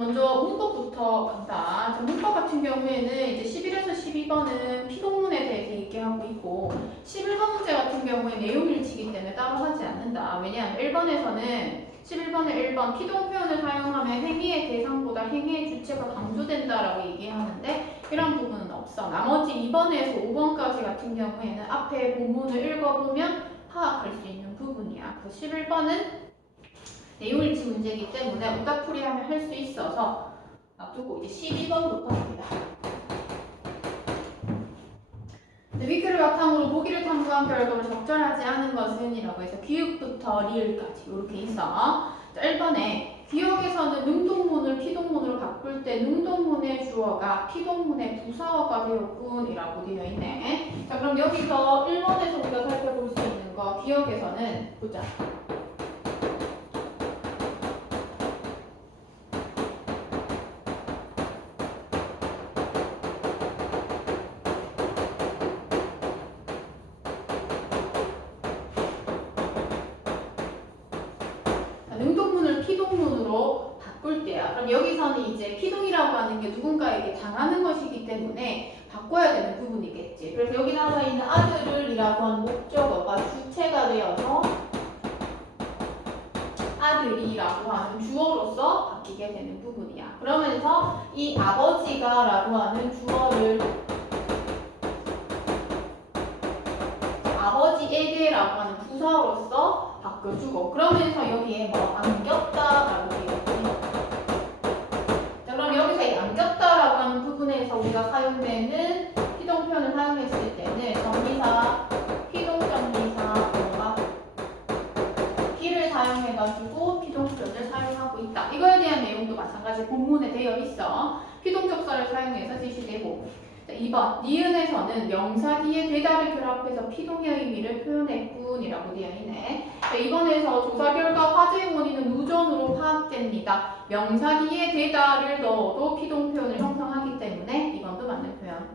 먼저 문법부터 간다. 문법 같은 경우에는 이제 11에서 12번은 피동문에 대해서 얘기하고 있고 11번 문제 같은 경우에 내용일치이기 때문에 따로 하지 않는다. 왜냐하면 1번에서는 11번에 1번 피동 표현을 사용하면 행위의 대상보다 행위의 주체가 강조된다라고 얘기하는데 이런 부분은 없어. 나머지 2번에서 5번까지 같은 경우에는 앞에 본문을 읽어보면 파악할 수 있는 부분이야. 그래서 11번은 내용일치 문제이기 때문에 오답풀이하면 할 수 있어서 놔두고 이제 12번부터 합니다. 위키를 바탕으로 보기를 탐구한 결과로 적절하지 않은 것은 이라고 해서 기역부터 리을까지 이렇게 있어. 자, 1번에 기역에서는 능동문을 피동문으로 바꿀 때 능동문의 주어가 피동문의 부사어가 되었군 이라고 되어 있네. 자, 그럼 여기서 1번에서 우리가 살펴볼 수 있는 거 기역에서는 보자. 능동문을 피동문으로 바꿀 때야. 그럼 여기서는 이제 피동이라고 하는 게 누군가에게 당하는 것이기 때문에 바꿔야 되는 부분이겠지. 그래서 여기 나와 있는 아들을 이라고 하는 목적어가 주체가 되어서 아들이라고 하는 주어로서 바뀌게 되는 부분이야. 그러면서 이 아버지가 라고 하는 주어를 아버지에게 라고 하는 부사로서 바꿔주고 그러면서 여기에 뭐 안겼다라고 되어 있지. 자, 그럼 여기서 이 안겼다라고 하는 부분에서 우리가 사용되는 피동 표현을 사용했을 때는 정미사, 피동정미사, 기를 사용해가지고 피동 표현을 사용하고 있다. 이거에 대한 내용도 마찬가지 본문에 되어 있어. 피동접사를 사용해서 지시되고. 2번, 니은에서는 명사 뒤에 대다를 결합해서 피동의 의미를 표현했군 이라고 되어 있네. 이번에서 조사 결과 화재의 원인은 누전으로 파악됩니다. 명사 뒤에 대다를 넣어도 피동 표현을 형성하기 때문에 이번도 맞는 표현.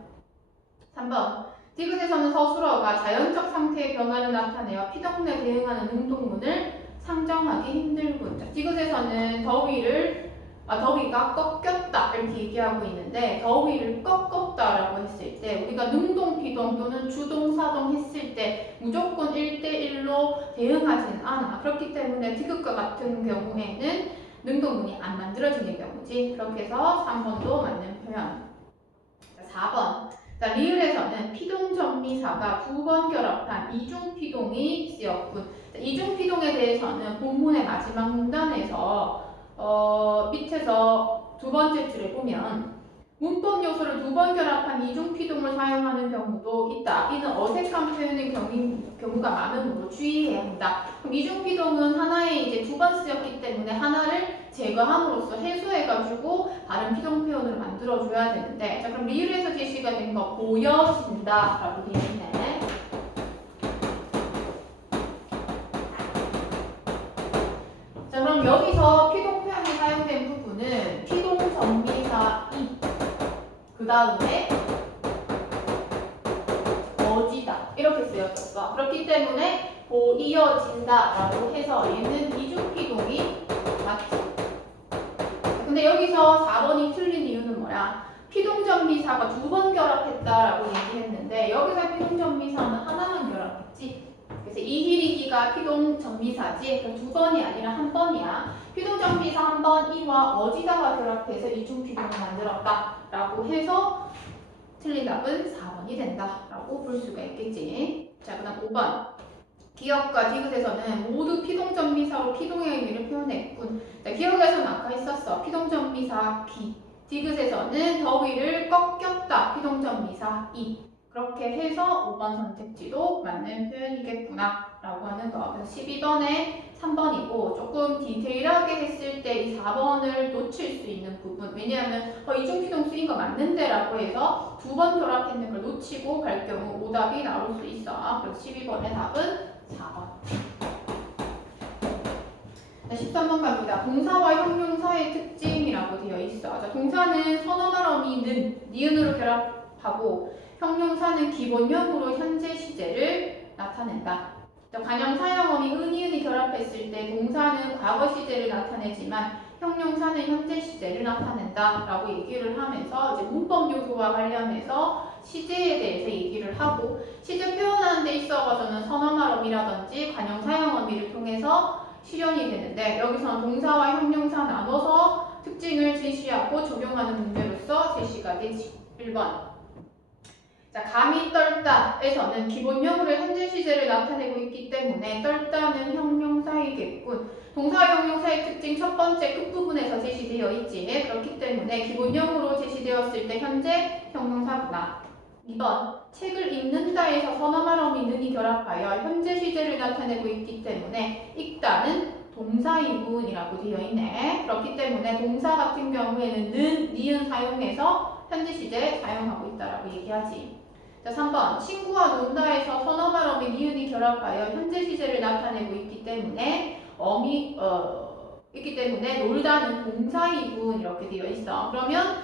3번, 디귿에서는 서술어가 자연적 상태의 변화를 나타내어 피동문에 대응하는 능동문을 상정하기 힘들군. 자, 디귿에서는 더위가 꺾였다 이렇게 얘기하고 있는데 더위를 꺾었다라고 했을 때 우리가 능동, 피동 또는 주동, 사동 했을 때 무조건 1대1로 대응하지는 않아. 그렇기 때문에 디귿과 같은 경우에는 능동문이 안 만들어지는 경우지. 그렇게 해서 3번도 맞는 표현. 4번. 자, 리을에서는 피동전미사가 두 번 결합한 이중피동이 쓰였군. 이중피동에 대해서는 본문의 마지막 문단에서 밑에서 두 번째 줄에 보면 문법 요소를 두 번 결합한 이중피동을 사용하는 경우도 있다. 이는 어색한 표현의 경우가 많으므로 주의해야 한다. 그럼 이중피동은 하나에 이제 두 번 쓰였기 때문에 하나를 제거함으로써 해소해가지고 다른 피동 표현으로 만들어줘야 되는데 자, 그럼 리을에서 제시가 된 거 보여진다 라고 되어 있네. 자, 그럼 여기서 피동 표현이 사용된 부분은 피동 전미사 이 그 다음에 어지다 이렇게 쓰였었어. 그렇기 때문에 보이어진다 라고 해서 얘는 이중피동이 맞지. 근데 여기서 4번이 틀린 이유는 뭐야? 피동전미사가 두 번 결합했다라고 얘기했는데 여기서 피동전미사는 하나만 결합했지. 그래서 이희리기가 피동전미사지. 그럼 두 번이 아니라 한 번이야. 피동전미사 한 번 이와 어지다가 결합해서 이중피동을 만들었다라고 해서 틀린 답은 4번이 된다라고 볼 수가 있겠지. 자, 그다음 5번. 기역과 디귿에서는 모두 피동전미사로 피동의 의미를 표현했군. 자, 기역에서는 아까 있었어. 피동전미사 기. 디귿에서는 더위를 꺾였다. 피동전미사 이. 그렇게 해서 5번 선택지도 맞는 표현이겠구나 라고 하는 거. 그래서 12번에 3번이고 조금 디테일하게 했을 때 이 4번을 놓칠 수 있는 부분. 왜냐하면 이중피동 쓰인 거 맞는데 라고 해서 두 번 결합했는 걸 놓치고 갈 경우 오답이 나올 수 있어. 그래서 12번의 답은 4번. 자, 13번 갑니다. 동사와 형용사의 특징이라고 되어 있어. 자, 동사는 선언할 어미는 니은으로 결합하고 형용사는 기본형으로 현재 시제를 나타낸다. 자, 관형 사형 어미 은이은이 결합했을 때 동사는 과거 시제를 나타내지만 형용사는 현재 시제를 나타낸다라고 얘기를 하면서 이제 문법 요소와 관련해서 시제에 대해서 얘기를 하고 시제 표현하는 데 있어서는 선어말어미라든지 관용 사용어미를 통해서 실현이 되는데 여기서는 동사와 형용사 나눠서 특징을 제시하고 적용하는 문제로서 제시가 되지. 1번. 자, 감이 떨다에서는 기본형으로 현재 시제를 나타내고 있기 때문에 떨다는 형용사이겠군. 동사와 형용사의 특징 첫 번째 끝부분에서 제시되어 있지. 그렇기 때문에 기본형으로 제시되었을 때 현재 형용사구나. 2번. 책을 읽는다에서 선어말어미 는이 결합하여 현재 시제를 나타내고 있기 때문에 읽다는 동사이군이라고 되어 있네. 그렇기 때문에 동사 같은 경우에는 는, 니은 사용해서 현재 시제 사용하고 있다라고 얘기하지. 자, 3번. 친구와 논다에서 선어말어미 니은이 결합하여 현재 시제를 나타내고 있기 때문에 놀다는 동사이군 이렇게 되어 있어. 그러면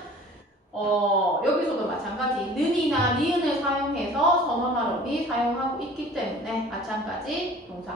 여기서도 마찬가지 는이나 니은을 사용해서 선어말어미 사용하고 있기 때문에 마찬가지 동사.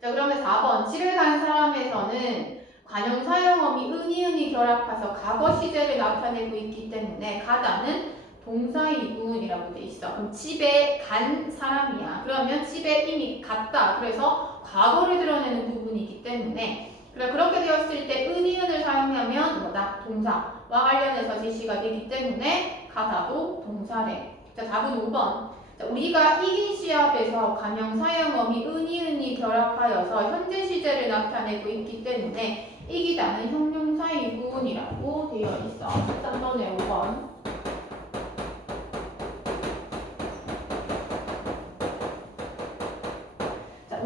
자, 그러면 4번. 집에 간 사람에서는 관용 사용어미 은이은이 결합해서 과거 시제를 나타내고 있기 때문에 가다는 동사이군이라고 돼 있어. 그럼 집에 간 사람이야. 그러면 집에 이미 갔다. 그래서 과거를 드러내는 부분이기 때문에 그렇게 되었을 때 은이은을 사용하면 뭐다? 동사와 관련해서 제시가 되기 때문에 가다도 동사래. 자, 답은 5번. 자, 우리가 이긴 시합에서 관용 사용어미 은이은이 결합하여서 현재 시제를 나타내고 있기 때문에 이기다는 형용사이군이라고 되어 있어. 3번에 5번.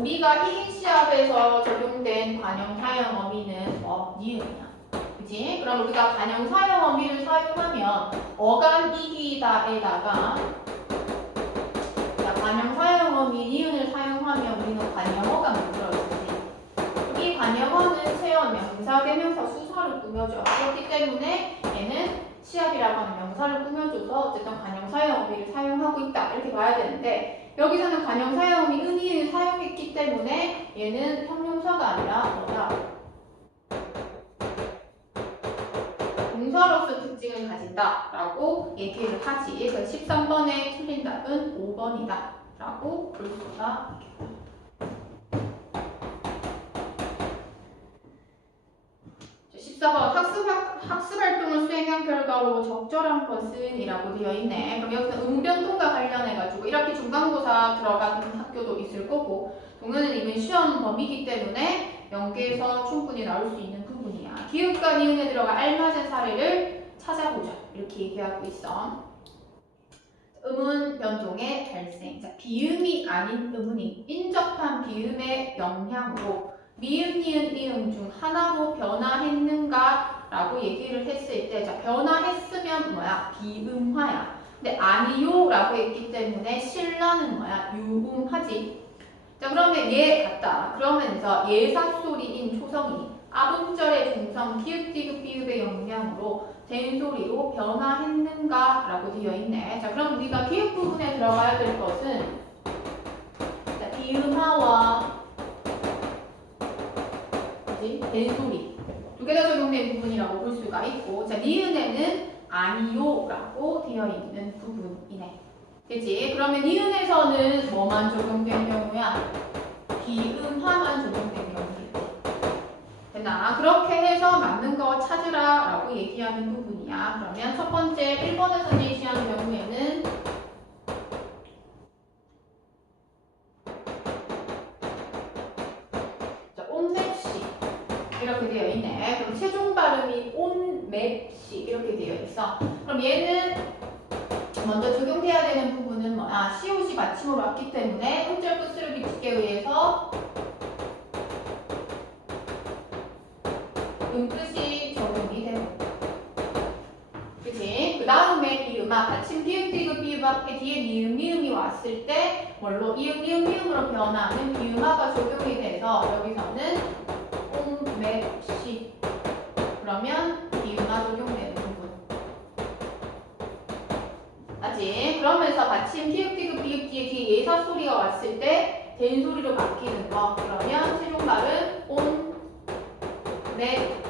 우리가 이긴 시합에서 적용된 관용 사용어미는 니은이야. 그치? 그럼 우리가 관용 사용어미를 사용하면 어간 이기다에다가 관용 사용어미 니은을 사용하면 우리는 관용어가 만들어지지. 이 관용어는 체험, 명사, 대명사, 수사를 꾸며줘. 그렇기 때문에 얘는 시합이라고 하는 명사를 꾸며줘서 어쨌든 관용 사용어미를 사용하고 있다. 이렇게 봐야 되는데 여기서는 관용 사용어미 은이을 사용했기 때문에 얘는 형용사가 아니라 뭐다? 동사로서 특징을 가진다 라고 얘기를 하지. 그래서 13번에 틀린 답은 5번이다 라고 볼 수가 있겠다. 14번. 학습활동을 수행한 결과로 적절한 것은 이라고 되어 있네. 그럼 여기서 응변동과 관련해가지고 이렇게 중간고사 들어간 학교도 있을 거고 동료는 이미 시험 범위이기 때문에 연계에서 충분히 나올 수 있는 부분이야. 기읍과 니은에 들어가 알맞은 사례를 찾아보자. 이렇게 얘기하고 있어. 음운 변동의 발생. 자, 비음이 아닌 음운이 인접한 비음의 영향으로 미음, 니은, 이음 중 하나로 변화했는가? 라고 얘기를 했을 때, 자, 변화했으면 뭐야? 비음화야. 근데 아니요 라고 했기 때문에 신라는 뭐야? 유음하지. 자, 그러면 얘 같다. 그러면서 예사소리인 초성이 아음절의 중성, 기읍, 디귿, 비읍의 영향으로 된소리로 변화했는가? 라고 되어 있네. 자, 그럼 우리가 기읍 부분에 들어가야 될 것은 자, 비음화와 된소리 두 개 다 적용된 부분이라고 볼 수가 있고, 자, 니은에는 아니요 라고 되어 있는 부분이네. 그치? 그러면 니은에서는 뭐만 적용된 경우야? 비음화만 적용된 경우겠지. 됐나? 그렇게 해서 맞는 거 찾으라 라고 얘기하는 부분이야. 그러면 첫 번째 1번에서 제시한 경우에는 이렇게 되어 있네. 그럼 최종 발음이 온맵시 이렇게 되어 있어. 그럼 얘는 먼저 적용돼야 되는 부분은 뭐야? 시옷이 받침으로 왔기 때문에 음절 끝으로 규칙에 의해서 음끝이 적용이 되고, 그치? 그 다음에 비음아 받침 비읍, 디귿, 비읍 앞에 뒤에 니은, 미음이 왔을 때 뭘로? 이음, 니은, 미음으로 변하는 비음아가 적용이 돼서 여기서는 옹맵시 그러면 비음화 적용되는 부분 맞지? 그러면서 받침 비읍, 디귿, 비읍 뒤에 예사 소리가 왔을 때 된 소리로 바뀌는 거. 그러면 최종 발음 다음에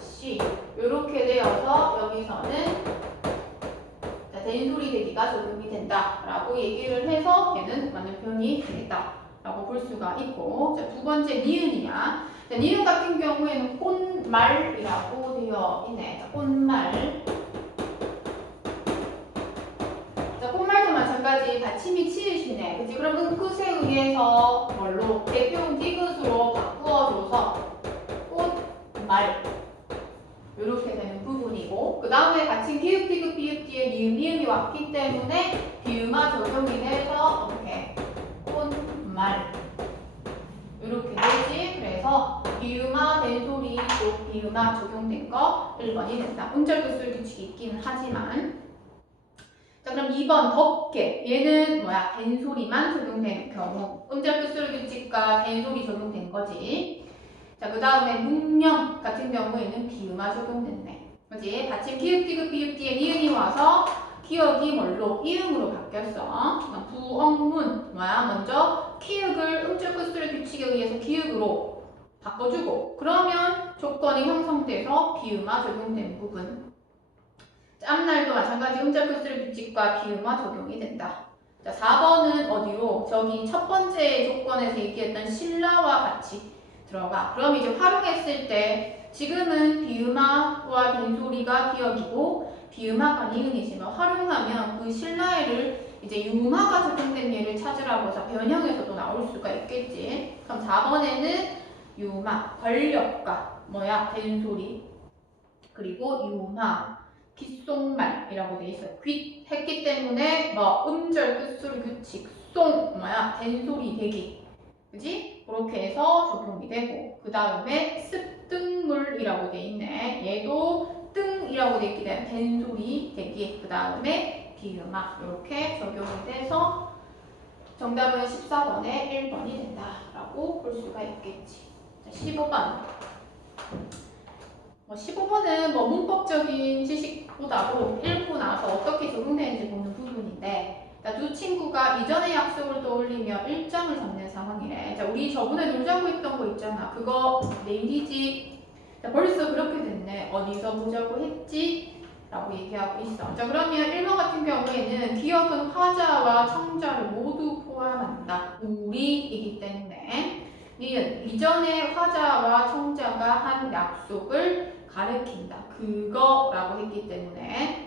C 이렇게 되어서 여기서는 자, 된소리 대기가 적용이 된다라고 얘기를 해서 얘는 맞는 표현이 되겠다라고 볼 수가 있고 자, 두 번째 니은이야. 자, 니은 같은 경우에는 꽃말이라고 되어 있네. 자, 꽃말. 자, 꽃말도 마찬가지 받침이 치으시네. 그치? 그럼 은끝에 의해서 뭘로? 대표음 디귿으로 바꾸어줘서 꽃말. 이렇게 되는 부분이고 그 다음에 받침 기읍, 디귿, 비읍 뒤에 니은, 니은이 왔기 때문에 비음화 적용이 돼서 이렇게 꽃말. 이렇게 되지. 그래서 비음화 된 소리 또 비음화 적용된 거 1번이 된다. 음절 끝술 규칙이 있긴 하지만 자 그럼 2번 덮개 얘는 뭐야? 된 소리만 적용되는 경우 음절 끝술 규칙과 된 소리 적용된 거지. 자 그 다음에 묵념 같은 경우에는 비음화 적용됐네. 그지? 받침 기읍 디귿 비읍 뒤에 니은이 와서 기억이 뭘로? 이음으로 바뀌었어. 부엉문 뭐야? 먼저 키읔을 음절 끝술 규칙에 의해서 기역으로 바꿔주고 그러면 조건이 형성돼서 비음화 적용된 부분. 앞날도 마찬가지 음절 끝술 규칙과 비음화 적용이 된다. 자 4번은 어디로? 저기 첫 번째 조건에서 얘기했던 신라와 같이 들어가. 그럼 이제 활용했을 때 지금은 비음화와 된소리가 기억이고 비음화가 니은이지만 활용하면 그 신라를 이제 유음화가 적용된 예를 찾으라고 해서 변형에서도 나올 수가 있겠지. 그럼 4번에는 유음화, 권력과 뭐야? 된소리 그리고 유음화, 귓속말이라고 돼 있어요. 귓 했기 때문에 뭐 음절 끝소리 규칙, 송 뭐야? 된소리 대기 그지? 그렇게 해서 적용이 되고 그 다음에 습등물이라고 돼 있네. 얘도 뜬이라고 돼 있기 때문에 된소리 대기 그 다음에 비음화 이렇게 적용이 돼서 정답은 14번에 1번이 된다라고 볼 수가 있겠지. 자, 15번 15번은 뭐 문법적인 지식보다도 읽고 나서 어떻게 적용되는지 보는 부분인데 두 친구가 이전의 약속을 떠올리며 일정을 잡는 상황이래. 자, 우리 저번에 놀자고 했던 거 있잖아. 그거 내일이지. 자, 벌써 그렇게 됐네. 어디서 보자고 했지? 라고 얘기하고 있어. 자, 그러면 1번 같은 경우에는 기억은 화자와 청자를 모두 포함한다. 우리이기 때문에 니은 이전에 화자와 청자가 한 약속을 가리킨다. 그거라고 했기 때문에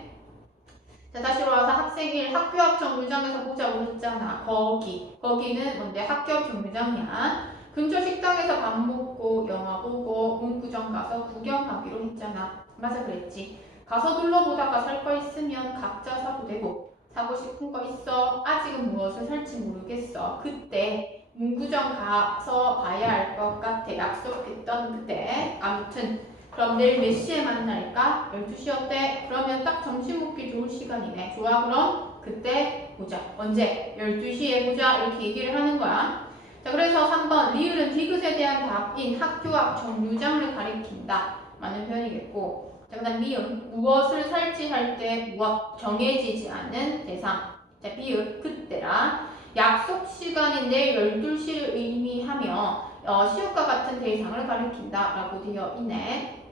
자, 다시 돌아와서 학생일 학교 앞 정류장에서 보자고 했잖아. 거기는 뭔데? 학교 앞 정류장이야. 근처 식당에서 밥 먹고 영화 보고 문구점 가서 구경하기로 했잖아. 맞아 그랬지. 가서 둘러보다가 살 거 있으면 각자 사도 되고 사고 싶은 거 있어. 아직은 무엇을 살지 모르겠어. 그때 문구점 가서 봐야 할 것 같아. 약속했던 그때. 아무튼 그럼 내일 몇 시에 만날까? 12시 어때? 그러면 딱 점심 먹기 좋은 시간이네. 좋아 그럼 그때 보자. 언제? 12시에 보자. 이렇게 얘기를 하는 거야. 자 그래서 3번 리을은 디귿에 대한 답인 학교 앞 정류장을 가리킨다. 맞는 표현이겠고 자 그다음 미음 무엇을 살지 할 때 무엇 정해지지 않은 대상. 자 비읍 그때라. 약속 시간인 내일 12시를 의미하며 시옷과 같은 대상을 가리킨다 라고 되어 있네.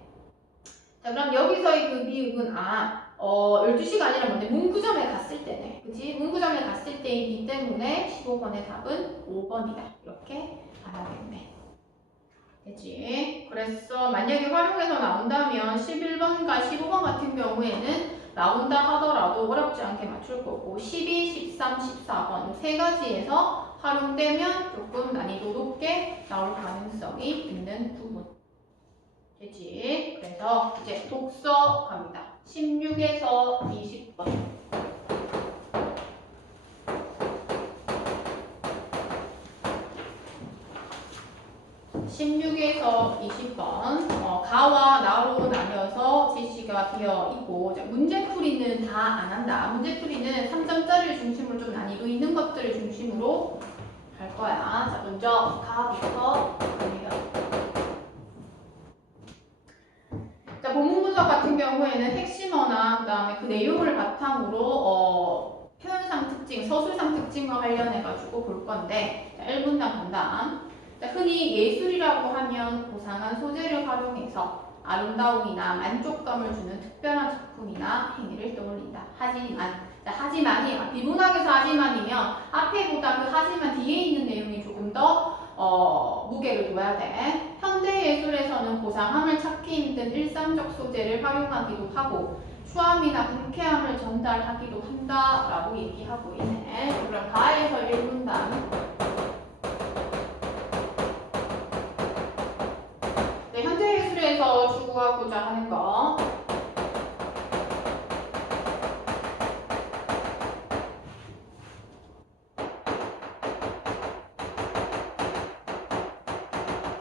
자 그럼 여기서의 그 비읍은 12시가 아니라 뭔데? 문구점에 갔을 때네. 그치? 문구점에 갔을 때이기 때문에 15번의 답은 5번이다. 이렇게 알아야겠네. 되지? 그래서 만약에 활용해서 나온다면 11번과 15번 같은 경우에는 나온다 하더라도 어렵지 않게 맞출 거고 12, 13, 14번 이 세 가지에서 활용되면 조금 난이도 높게 나올 가능성이 있는 부분. 되지? 그래서 이제 독서 갑니다. 16에서 20번. 16에서 20번 가와 나로 나뉘어서 제시가 되어 있고 자, 문제풀이는 다 안 한다. 문제풀이는 3점짜리를 중심으로 좀 난이도 있는 것들을 중심으로 할 거야. 자, 먼저 가부터 볼게요. 자, 본문 분석 같은 경우에는 핵심어나 그 다음에 그 내용을 바탕으로 표현상 특징, 서술상 특징과 관련해가지고 볼 건데 자, 1분당 간다. 자, 흔히 예술이라고 하면 고상한 소재를 활용해서 아름다움이나 만족감을 주는 특별한 작품이나 행위를 떠올린다. 하지만이 비문학에서 하지만이면 앞에보다 그 하지만 뒤에 있는 내용이 조금 더 무게를 둬야 돼. 현대 예술에서는 고상함을 찾기 힘든 일상적 소재를 활용하기도 하고 추함이나 불쾌함을 전달하기도 한다라고 얘기하고 있네. 그럼 가에서 1문단. 네, 현대 예술에서 추구하고자 하는 거.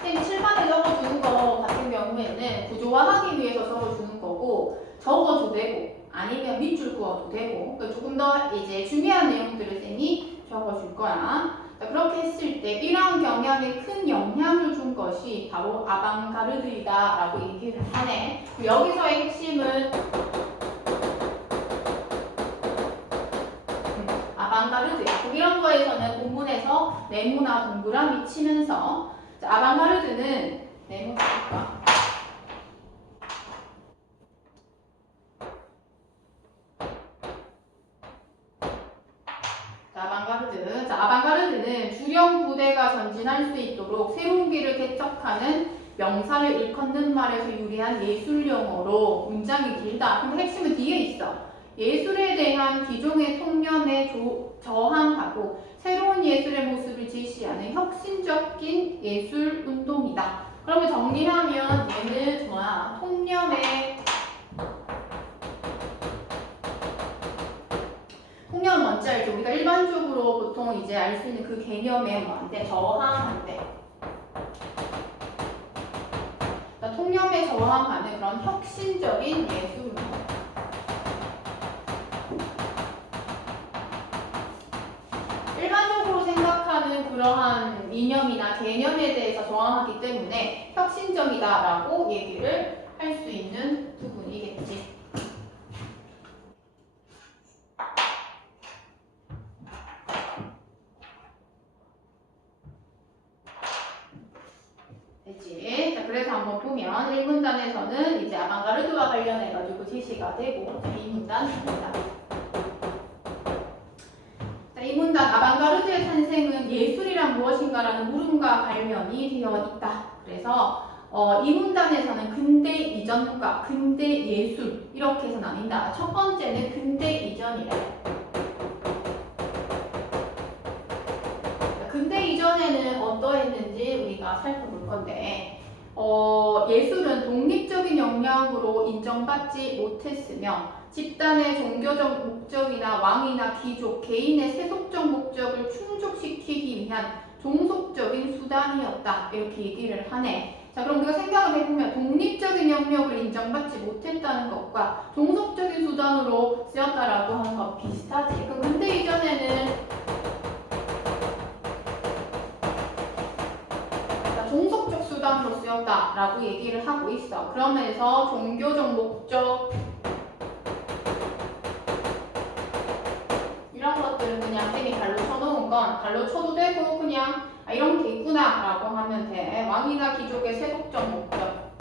선생님 7반에 적어주는 거 같은 경우에는 구조화하기 위해서 적어주는 거고 적어도 되고 아니면 밑줄 그어도 되고 조금 더 이제 중요한 내용들을 쌤이 적어줄 거야. 자, 그렇게 했을 때 이러한 경향에 큰 영향을 준 것이 바로 아방가르드이다 라고 얘기를 하네. 여기서의 핵심은 아방가르드야. 이런 거에서는 본문에서 네모나 동그라미 치면서 자, 아방가르드는 네모 볼까? 아방가르드는 주령 부대가 전진할 수 있도록 새로운 길을 개척하는 명사를 일컫는 말에서 유래한 예술 용어로 문장이 길다. 근데 핵심은 뒤에 있어. 예술에 대한 기존의 통념에 저항하고 새로운 예술의 모습을 제시하는 혁신적인 예술 운동이다. 그러면 정리하면 얘는 뭐야? 통념은 뭔지 알죠? 우리가 일반적으로 보통 이제 알 수 있는 그 개념의 뭔데? 저항한대. 그러니까 통념에 저항하는 그런 혁신적인 예술. 일반적으로 생각하는 그러한 이념이나 개념에 대해서 저항하기 때문에 혁신적이다라고 얘기를 할 수 있는 부분이겠지. 됐지? 자, 그래서 한번 보면 1문단에서는 이제 아방가르드와 관련해가지고 제시가 되고 2문단입니다. 자, 2문단 아방가르드의 탄생은 예술이란 무엇인가라는 물음과 관련이 되어 있다. 그래서 이 문단에서는 근대 이전과 근대 예술 이렇게 해서 나뉜다. 첫 번째는 근대 이전이래. 근대 이전에는 어떠했는지 우리가 살펴볼 건데 예술은 독립적인 역량으로 인정받지 못했으며 집단의 종교적 목적이나 왕이나 귀족, 개인의 세속적 목적을 충족시키기 위한 종속적인 수단이었다. 이렇게 얘기를 하네. 자, 그럼 우리가 생각을 해보면 독립적인 영역을 인정받지 못했다는 것과 종속적인 수단으로 쓰였다라고 하는 거 비슷하지. 그럼 근대 이전에는 종속적 수단으로 쓰였다라고 얘기를 하고 있어. 그러면서 종교적 목적 이런 것들은 그냥 쌤이 갈로 쳐놓은 건 갈로 쳐도 되고 그냥 이런 게 있구나 라고 하면 돼. 왕이나 귀족의 세속적 목적.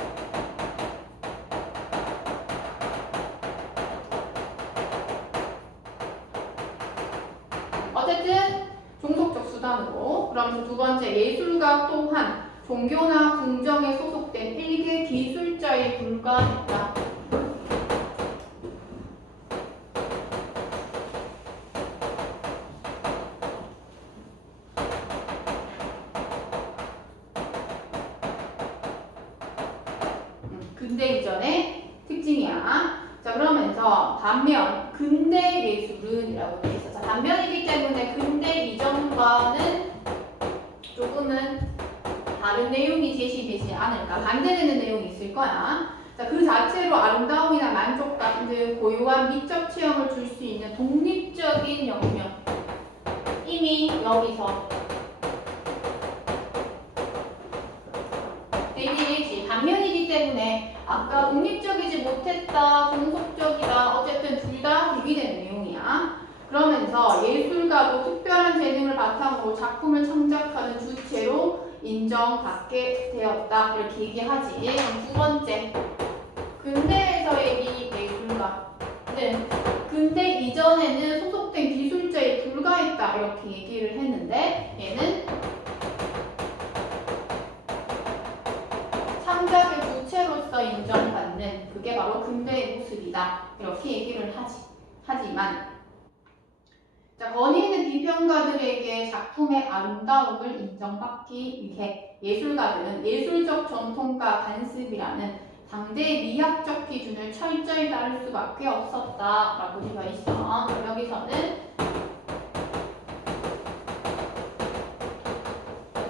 어쨌든 종속적 수단으로. 그러면서 두 번째 예술가 또한 종교나 궁정에 소속된 일개 기술자에 불과했다. 근대 이전의 특징이야. 자, 그러면서 반면 근대 예술은 이라고 되어 있어. 자, 반면이기 때문에 근대 이전과는 조금은 다른 내용이 제시되지 않을까. 반대되는 내용이 있을 거야. 자, 그 자체로 아름다움이나 만족감 등 고유한 미적 체험을 줄 수 있는 독립적인 영역. 이미 여기서 얘기했지. 반면이기 때문에 아까 독립적이지 못했다, 종속적이다, 어쨌든 둘 다 대비되는 내용이야. 그러면서 예술가도 특별한 재능을 바탕으로 작품을 창작하는 주체로 인정받게 되었다. 이렇게 얘기하지. 그럼 두 번째, 근대에서의 이 예술가. 근대 이전에는 소속된 기술자에 불과했다. 이렇게 얘기를 했는데 얘는 창작의 주체로서 인정받는 그게 바로 근대의 모습이다. 이렇게 얘기를 하지만 자, 권위있는 비평가들에게 작품의 아름다움을 인정받기 위해 예술가들은 예술적 전통과 관습이라는 당대의 미학적 기준을 철저히 따를 수밖에 없었다라고 되어 있어. 여기서는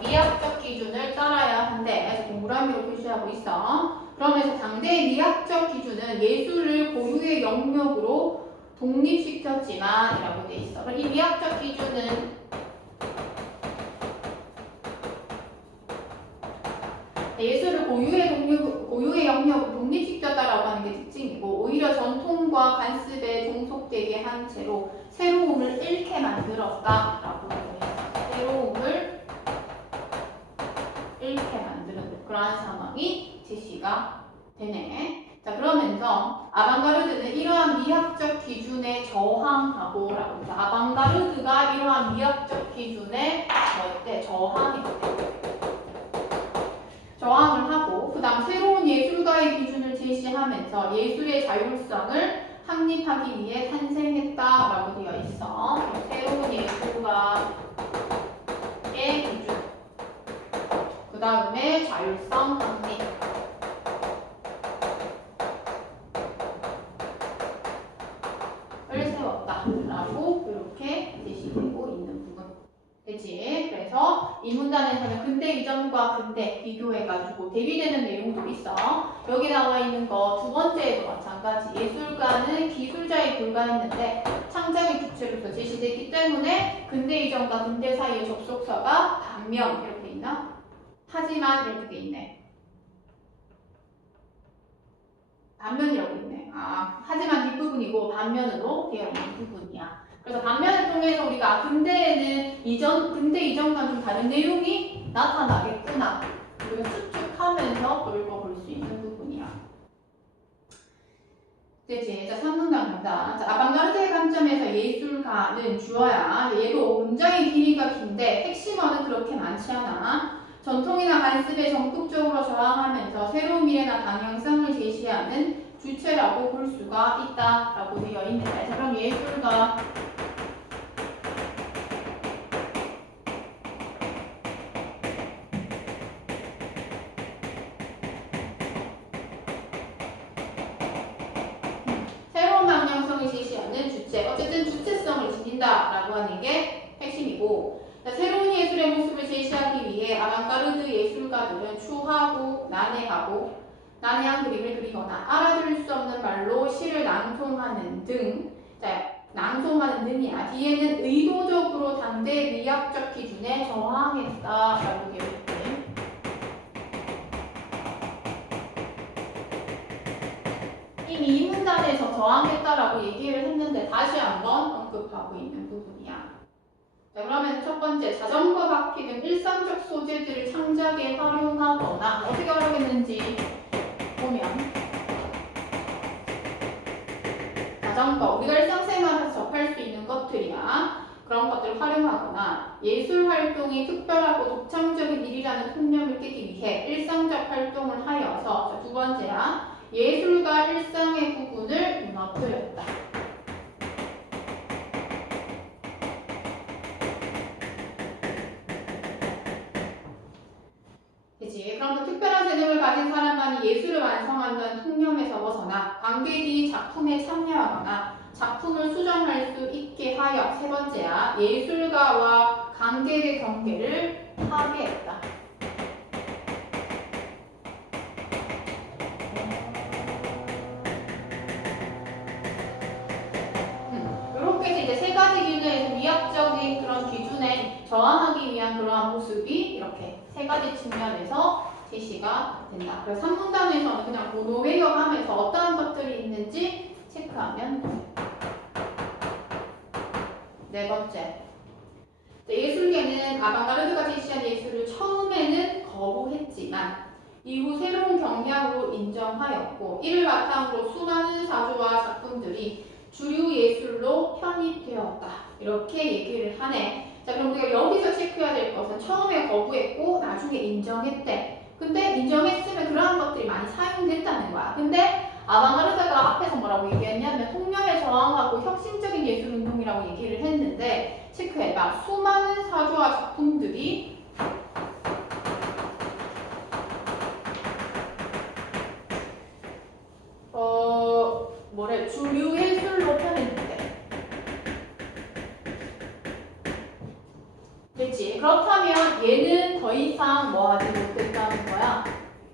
미학적 기준을 따라야 한대. 동그라미로 표시하고 있어. 그러면서 당대의 미학적 기준은 예술을 고유의 영역으로 독립시켰지만 이라고 돼 있어. 그럼 이 미학적 기준은 예술을 고유의 영역으로 독립시켰다라고 하는 게 특징이고 오히려 전통과 관습에 종속되게 한 채로 새로움을 잃게 만들었다라고 되어 있어. 새로움을 잃게 만드는 그러한 상황이 제시가 되네. 자, 그러면서 아방가르드는 이러한 미학적 기준에 저항하고 라고 해서 아방가르드가 이러한 미학적 기준에 저항을 하고 그 다음 새로운 예술가의 기준을 제시하면서 예술의 자율성을 확립하기 위해 탄생했다라고 되어 있어. 새로운 예술가의 기준 그 다음에 자율성 확립 라고 이렇게 제시되고 있는 부분 되지. 그래서 이 문단에서는 근대 이전과 근대 비교해가지고 대비되는 내용도 있어. 여기 나와 있는 거 두 번째에도 마찬가지. 예술가는 기술자에 불과했는데 창작의 주체로서 제시되기 때문에 근대 이전과 근대 사이의 접속사가 반면 이렇게 있나? 하지만 이렇게 돼 있네. 반면이라고 있네. 하지만 뒷부분이고 반면으로 되어 있는 부분이야. 그래서 반면을 통해서 우리가 근대 이전과 좀 다른 내용이 나타나겠구나. 우리가 수축하면서 또 읽어볼 수 있는 부분이야. 되지? 자, 3문단 간다. 자, 아방가르드의 관점에서 예술가는 주어야. 얘도 문장의 길이가 긴데 핵심어는 그렇게 많지 않아. 전통이나 관습에 적극적으로 저항하면서 새로운 미래나 방향성을 제시하는 주체라고 볼 수가 있다라고 되어 있는데, 자, 그럼 예술가 새로운 방향성을 제시하는 주체, 어쨌든 주체성을 지닌다라고 하는 게 핵심이고. 자, 새로운 예술의 모습을 제시하기 위해 아방가르드 예술가들은 추하고 난해한 그림을 그리거나 알아들을 수 없는 말로 시를 낭송하는 등. 자, 낭송하는 등이야. 뒤에는 의도적으로 당대 미학적 기준에 저항했다라고 되어 있대. 이미 이 문단에서 저항했다라고 얘기를 했는데 다시 한번 언급하고 있는 부분이야. 자, 그러면 첫 번째, 자전거 바퀴 등 일상적 소재들을 창작에 활용하거나 어떻게 활용했는지 보면 자전거, 우리가 일상생활에서 접할 수 있는 것들이야. 그런 것들을 활용하거나 예술 활동이 특별하고 독창적인 일이라는 통념을 깨기 위해 일상적 활동을 하여서 자, 두 번째야, 예술과 일상의 부분을 무너뜨렸다. 그치? 그럼 그 특별한 재능을 가진 사람만이 예술을 완성한다는 통념에서 벗어나 관객이 작품에 참여하거나 작품을 수정할 수 있게 하여 세 번째야, 예술가와 관객의 관계를 파괴했다. 이렇게 해서 이제 세 가지 기준에서 미학적인 그런 기준에 저항하기 위한 그러한 모습이 이렇게 세 가지 측면에서 제시가 된다. 그래서 3문단에서는 그냥 노회역하면서 어떠한 것들이 있는지 체크하면 돼. 네 번째. 예술계는 아방가르드가 제시한 예술을 처음에는 거부했지만 이후 새로운 경향으로 인정하였고 이를 바탕으로 수많은 사조와 작품들이 주류 예술로 편입되었다. 이렇게 얘기를 하네. 자, 그럼 우리가 여기서 체크해야 될 것은 처음에 거부했고 나중에 인정했대. 근데 인정했으면 그러한 것들이 많이 사용된다는 거야. 근데 아방가르드가 앞에서 뭐라고 얘기했냐면 통념에 저항하고 혁신적인 예술 운동이라고 얘기를 했는데 체크해봐. 수많은 사조와 작품들이 주류 예술로 편입돼. 됐지? 그렇다면 얘는 더 이상 뭐 하지 못했다는 거야?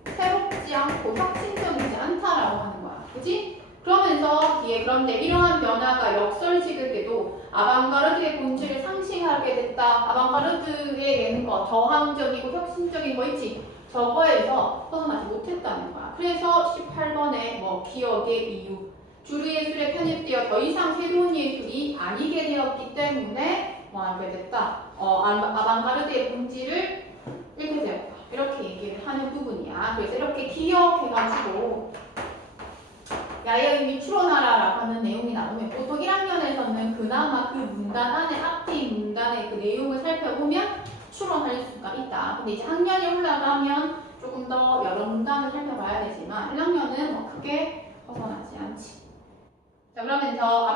새롭지 않고 혁신적이지 않다라고 하는 거야. 그치? 그러면서 뒤에 그런데 이러한 변화가 역설지극에도 아방가르드의 본질을 상실하게 됐다. 아방가르드의 얘는 거 저항적이고 혁신적인 거 있지? 저거에서 벗어나지 못했다는 거야. 그래서 18번에 뭐 기억의 이유. 주류 예술에 편입되어 더 이상 새로운 예술이 아니게 되었기 때문에 뭐 하게 됐다. 아방가르드의 본질을 잃게 되었다. 이렇게 얘기를 하는 부분이야. 그래서 이렇게 기억해가지고 야의 의미 추론하라라고 하는 내용이 나오면 보통 1학년에서는 그나마 그 문단 안에 앞에 문단의 그 내용을 살펴보면 추론할 수가 있다. 근데 이제 학년이 올라가면 조금 더 여러 문단을 살펴봐야 되지만 1학년은 뭐 크게 벗어나지 않지. 자, 그러면서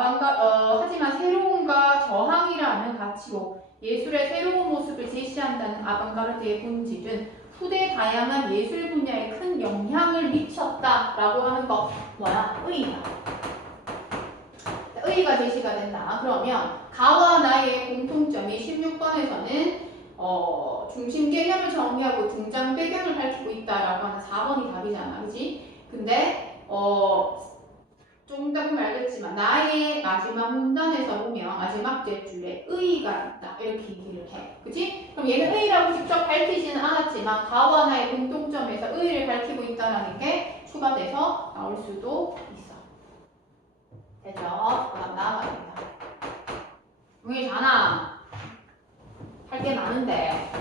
하지만 새로움과 저항이라는 가치로 예술의 새로운 모습을 제시한다는 아방가르드의 본질은 후대 다양한 예술 분야에 큰 영향을 미쳤다라고 하는 거 뭐야? 의의야. 의의가 제시가 된다. 그러면 가와 나의 공통점이 16번에서는 중심 개념을 정의하고 등장 배경을 밝히고 있다라고 하는 4번이 답이잖아. 그지? 근데 정답은 알겠지만 나의 마지막 문단에서 보면 마지막 뒷줄에 의의가 있다 이렇게 얘기를 해. 그치? 그럼 얘는 의의라고 직접 밝히지는 않았지만 가와 나의 공통점에서 의의를 밝히고 있다는 게 추가돼서 나올 수도 있어. 되죠? 나아갑니다. 응이잖아. 할 게 많은데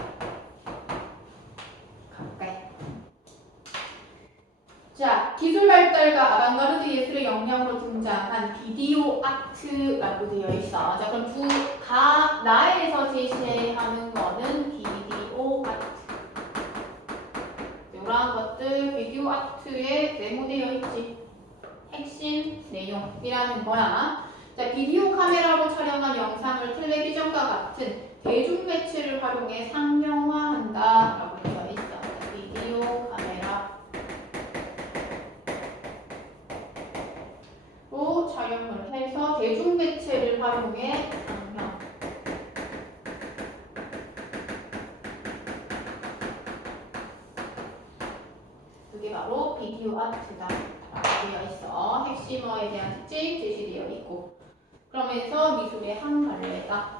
가까이. 자, 기술 발달과 아방가르드 예술의 영향으로 등장한 비디오 아트라고 되어 있어. 자, 그럼 나에서 제시하는 거는 비디오 아트. 이러한 것들 비디오 아트에 메모되어 있지. 핵심 내용이라는 거야. 자, 비디오 카메라로 촬영한 영상을 텔레비전과 같은 대중 매체를 활용해 상영화한다라고 되어 있어. 자, 비디오 카메라. 촬영을 해서 대중매체를 활용해 상영. 그게 바로 비디오 아트다 라고 되어 있어. 핵심어에 대한 특징 제시되어 있고 그러면서 미술의 한 갈래다.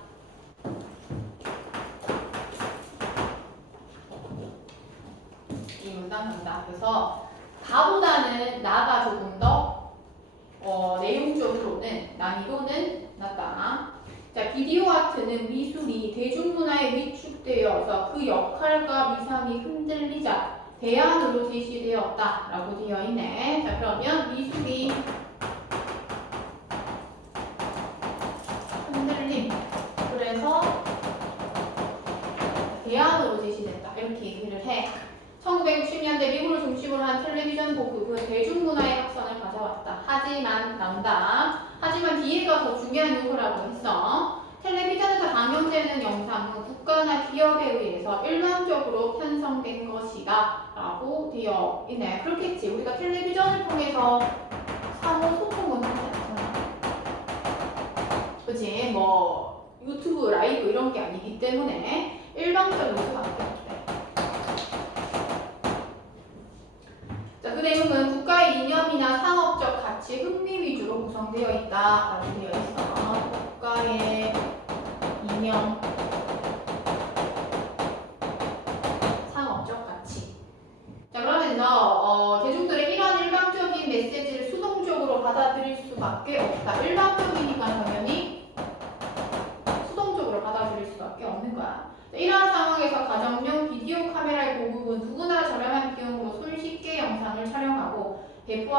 이 문장 간다. 그래서 가보다는 나가 조금 더 내용적으로는 난이도는 낮다. 자, 비디오 아트는 미술이 대중문화에 위축되어서 그 역할과 위상이 흔들리자 대안으로 제시되었다라고 되어 있네. 자, 그러면 미술이 흔들림. 그래서 대안으로 제시됐다. 이렇게 얘기를 해. 1960년대 미국을 중심으로 한 텔레비전 보급은 대중문화의 확산을 가져왔다. 하지만 나온다. 하지만 뒤에가 더 중요한 요소라고 했어. 텔레비전에서 방영되는 영상은 국가나 기업에 의해서 일반적으로 편성된 것이다 라고 되어 있네. 그렇겠지. 우리가 텔레비전을 통해서 상호 소통은 하지 않잖아. 그치? 뭐 유튜브 라이브 이런 게 아니기 때문에 일방적인 요소밖에 없대. 자, 그 내용은 국가의 이념이나 상업적 가치, 흥미 위주로 구성되어 있다라고 되어 있어. 국가의 이념, 상업적 가치. 자, 그러면서 대중들의 이러한 일방적인 메시지를 수동적으로 받아들일 수밖에 없다. 일방적이니까 당연히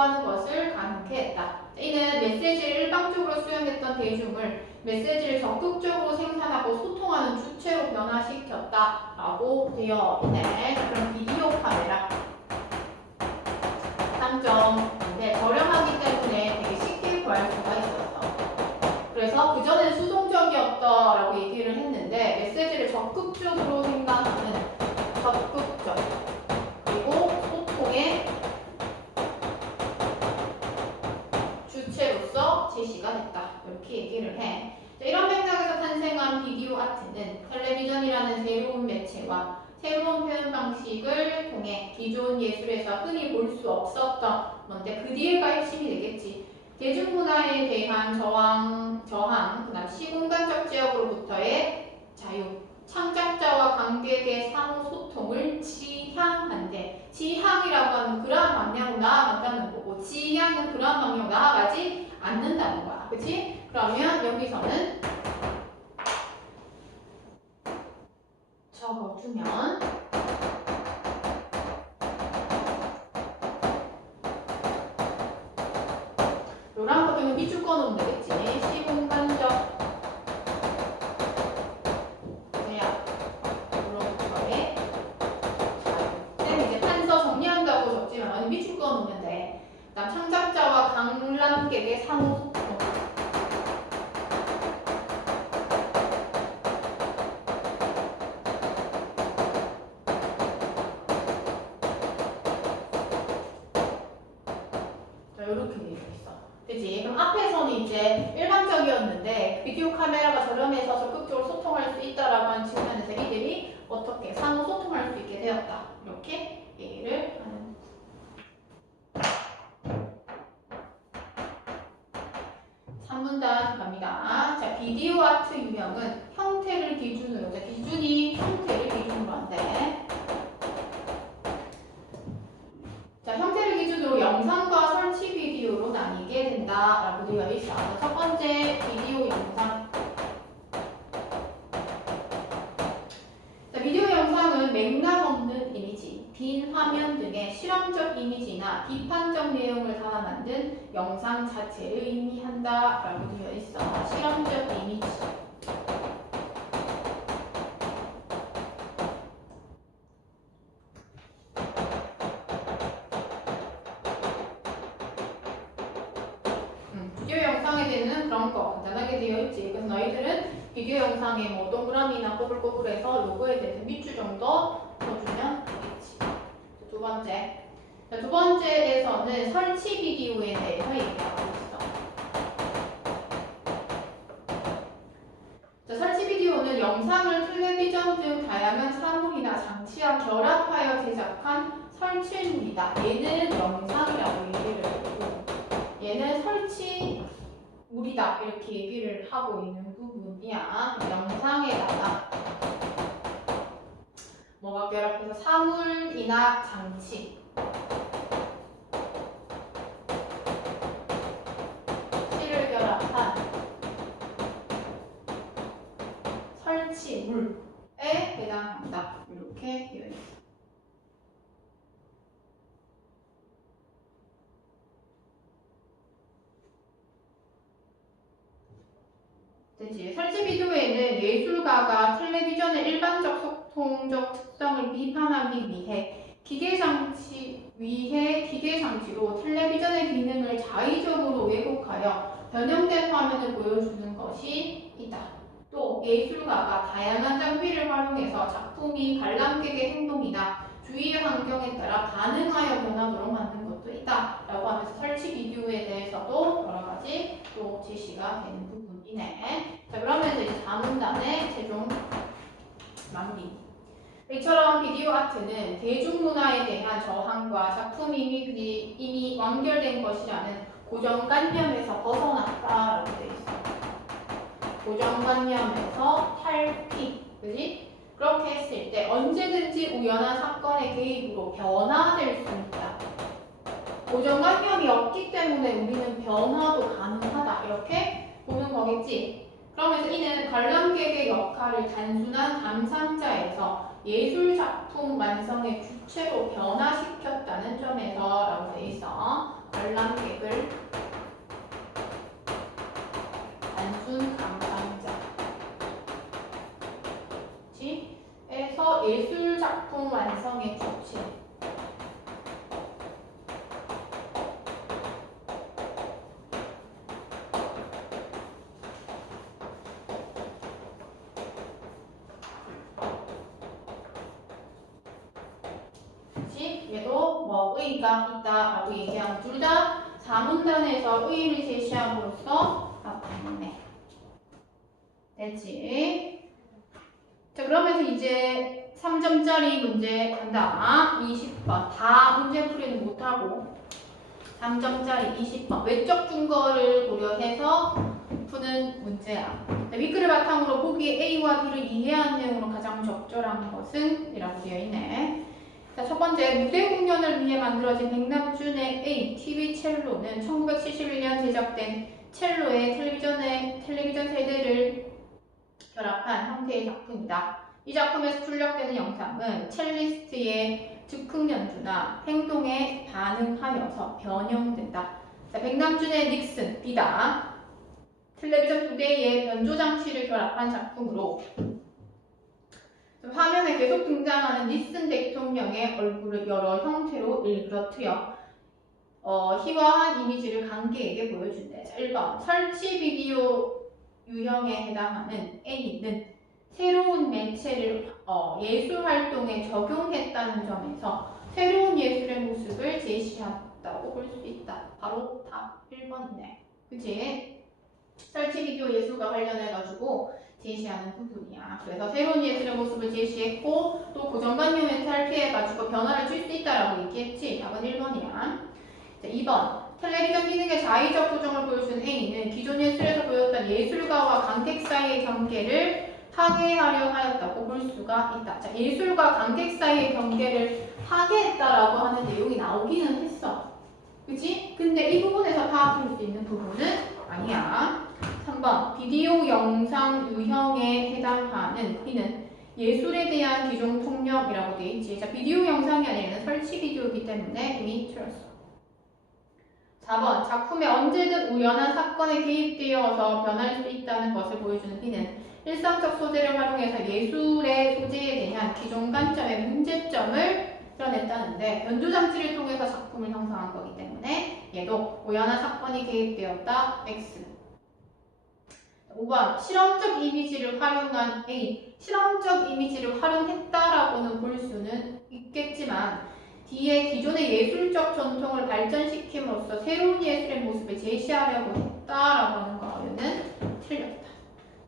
제거하는 것을 가능케 했다. 이는 메시지를 일방적으로 수용했던 대중을 메시지를 적극적으로 생산하고 소통하는 주체로 변화시켰다 라고 되어 있네. 자, 그럼 비디오 카메라 장점. 네, 저렴하기 때문에 되게 쉽게 구할 수가 있었어. 그래서 그전엔 수동적이었다라고 얘기를 했는데 메시지를 적극적으로 생각하는 적극적 그리고 소통의 주체로서 제시가 됐다. 이렇게 얘기를 해. 자, 이런 맥락에서 탄생한 비디오 아트는 텔레비전이라는 새로운 매체와 새로운 표현 방식을 통해 기존 예술에서 흔히 볼 수 없었던 건데 그 뒤에가 핵심이 되겠지. 대중문화에 대한 저항, 그다음 시공간적 지역으로부터의 자유, 창작자와 관객의 상호 소통을 지향한대. 지향이라고 하는 그러한 방향으로 나아간다는 거고 지향은 그러한 방향으로 나아가지 않는다는 거야. 그치? 그러면 여기서는 적어두면 노란 거 그냥 밑줄 꺼놓으면 되겠지. 시공간적 제약으로부터의 자유. 쌤 이제 판서 정리한다고 적지만 아니 밑줄 꺼놓으면 돼. 그다음 창작자와 관람객의 상호 소통. 이렇게 되어 있어. 그치? 그럼 앞에서는 이제 일반적이었는데 비디오 카메라가 저렴해서 적극적으로 소통할 수 있다라고 하는 측면에서 이들이 어떻게 상호 소통할 수 있게 되었다. 이렇게 얘기를 하는. 3문단 갑니다. 자, 비디오 아트 유형은 형태를 기준으로, 자, 기준이 형태를 기준으로 한대. 자, 형태를 기준으로 영상과 설치 비디오로 나뉘게 된다라고 되어 있어. 첫 번째 비디오 영상. 자, 비디오 영상은 맥락 없는 이미지, 빈 화면 등의 실험적 이미지나 비판적 내용을 담아 만든 영상 자체를 의미한다라고 되어 있어. 실험적 이미지. 비디오 영상에 대해서는 그런 거 간단하게 되어 있지. 그래서 너희들은 비디오 영상에 뭐 동그라미나 꼬불꼬불해서 요거에 대해서 밑줄 정도 써주면 되겠지. 두 번째. 자, 두 번째에서는 설치 비디오에 대해서 얘기하고 있어. 자, 설치 비디오는 영상을 텔레비전 등 다양한 사물이나 장치와 결합하여 제작한 설치물이다. 얘는 영상이라고 얘기를 하고 얘는 설치물이다 이렇게 얘기를 하고 있는 부분이야. 영상에다가 뭐가 결합해서 사물이나 장치 를 결합한 설치물에 해당한다. 이렇게 되어 있습니다. 됐지? 설치 비디오에는 예술가가 텔레비전의 일반적 소통적 특성을 비판하기 위해 기계장치로 텔레비전의 기능을 자의적으로 왜곡하여 변형된 화면을 보여주는 것이 있다. 또 예술가가 다양한 장비를 활용해서 작품이 관람객의 행동이나 주위의 환경에 따라 반응하여 변하도록 만든 것도 있다. 라고 하면서 설치 비디오에 대해서도 여러 가지 또 제시가 되는 부분이네. 자, 그러면서 이제 4문단의 최종 마무리. 이처럼 비디오 아트는 대중문화에 대한 저항과 작품 이미 완결된 것이라는 고정관념에서 벗어났다라고 되어 있어. 고정관념에서 탈피, 그지? 그렇게 했을 때 언제든지 우연한 사건의 개입으로 변화될 수 있다. 고정관념이 없기 때문에 우리는 변화도 가능하다. 이렇게 보는 거겠지. 그러면서 이는 관람객의 역할을 단순한 감상자에서 예술작품 완성의 주체로 변화시켰다는 점에서 라고 돼 있어. 관람객을 단순 감상자 에서 예술 작품 완성의 주체 얘도 뭐 의의가 있다라고 얘기하면 둘 다 사문단에서 의의를 제시함으로써 맞네. 됐지? 자, 그러면서 이제 3점짜리 문제 간다. 20번. 다 문제 풀이는 못하고 3점짜리 20번. 외적 증거를 고려해서 푸는 문제야. 위글을 바탕으로 보기에 A와 B를 이해한 내용으로 가장 적절한 것은? 이라고 되어 있네. 자, 첫 번째, 무대 공연을 위해 만들어진 백남준의 A, TV 첼로는 1971년 제작된 첼로의 텔레비전 세대를 결합한 형태의 작품이다. 이 작품에서 출력되는 영상은 첼리스트의 즉흥 연주나 행동에 반응하여서 변형된다. 자, 백남준의 닉슨, B다. 텔레비전 2대의 변조 장치를 결합한 작품으로 화면에 계속 등장하는 닉슨 대통령의 얼굴을 여러 형태로 일그러뜨려 희화한 이미지를 관객에게 보여준대. 자, 1번 설치 비디오 유형에 해당하는 A는 새로운 매체를 예술 활동에 적용했다는 점에서 새로운 예술의 모습을 제시했다고 볼 수 있다. 바로 답 1번이네. 그치? 설치 비디오 예술과 관련해가지고 제시하는 부분이야. 그래서 새로운 예술의 모습을 제시했고 또 고정관념에 탈피해가지고 변화를 줄 수 있다라고 얘기했지. 답은 1번이야. 자, 2번 텔레비전 기능의 자의적 조정을 보여준 A는 기존 예술에서 보였던 예술가와 관객 사이의 경계를 파괴하려 하였다고 볼 수가 있다. 자, 예술과 관객 사이의 경계를 파괴했다라고 하는 내용이 나오기는 했어. 그치? 근데 이 부분에서 파악할 수 있는 부분은 아니야. 3번 비디오 영상 유형에 해당하는 B는 예술에 대한 기존 통념이라고 되어 있지. 자, 비디오 영상이 아니라 설치 비디오이기 때문에 이미 틀렸어. 4번 작품에 언제든 우연한 사건에 개입되어서 변할 수 있다는 것을 보여주는 B는 일상적 소재를 활용해서 예술의 소재에 대한 기존 관점의 문제점을 드러냈다는데 변조장치를 통해서 작품을 형성한 거기 때문에 얘도 우연한 사건이 개입되었다. X. 5번 실험적 이미지를 활용한 A. 실험적 이미지를 활용했다라고는 볼 수는 있겠지만 D의 기존의 예술적 전통을 발전시킴으로써 새로운 예술의 모습을 제시하려고 했다라고 하는 거는 틀렸다.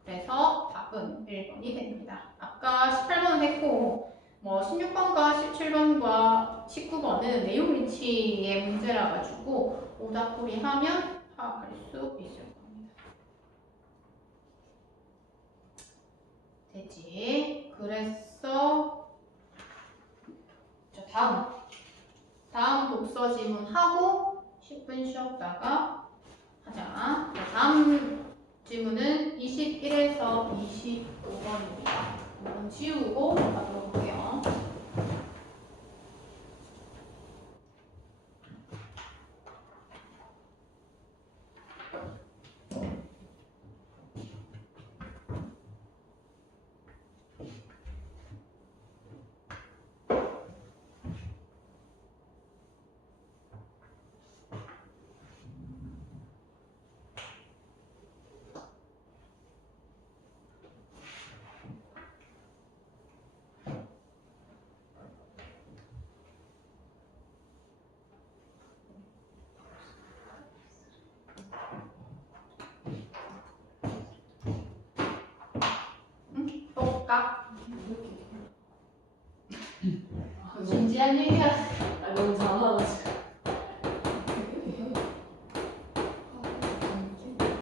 그래서 답은 1번이 됩니다. 아까 18번은 했고 뭐 16번과 17번과 19번은 내용 일치의 문제라 가지고 오답풀이 하면 파악할 수 있을 겁니다. 되지? 그래서 자, 다음 독서 지문하고 10분 쉬었다가 하자. 다음 지문은 21에서 25번입니다. 이건 지우고 가도록 할게요. 진지한 얘기야. 너무 작아가지고.